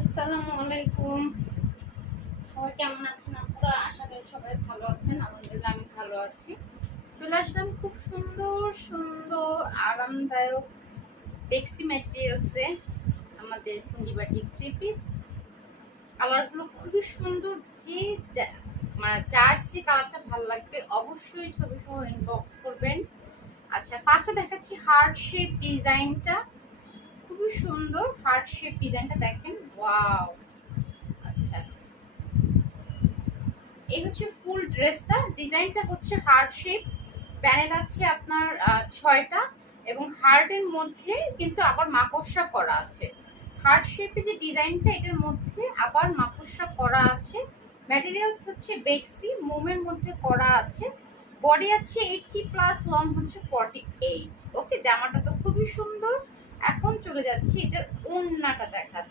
আসসালামু আলাইকুম। সবাই কেমন আছেন আপনারা? আশা করি সবাই ভালো আছেন। আলহামদুলিল্লাহ আমি ভালো আছি। চলে আসলাম খুব সুন্দর সুন্দর আরামদায়ক বেক্সি ম্যাটেরিয়ালসে আমাদের টুঙ্গিবাটি থ্রি পিস। কালারগুলো খুবই সুন্দর। যে যার যে কালারটা ভালো লাগবে অবশ্যই ছবি সহ ইনবক্স করবেন। আচ্ছা, ফার্স্টে দেখাচ্ছি হার্ট শেপ ডিজাইনটা। খুবই সুন্দর হার্ট শেপ ডিজাইনটা দেখেন, ওয়াও। আচ্ছা, এই হচ্ছে ফুল ড্রেসটা। ডিজাইনটা হচ্ছে হার্ট শেপ, প্যানেল আছে আপনার 6টা, এবং হার্টের মধ্যে কিন্তু আবার মাকড়সা করা আছে। হার্ট শেপে যে ডিজাইনটা, এটার মধ্যে আবার মাকড়সা করা আছে। ম্যাটেরিয়ালস হচ্ছে বেক্সি মোমের মধ্যে করা আছে। বডি আছে 80+, লং হচ্ছে 48। ওকে, জামাটা তো খুবই সুন্দর। এখন চলে যাচ্ছি এটার ওড়নাটা দেখাতে।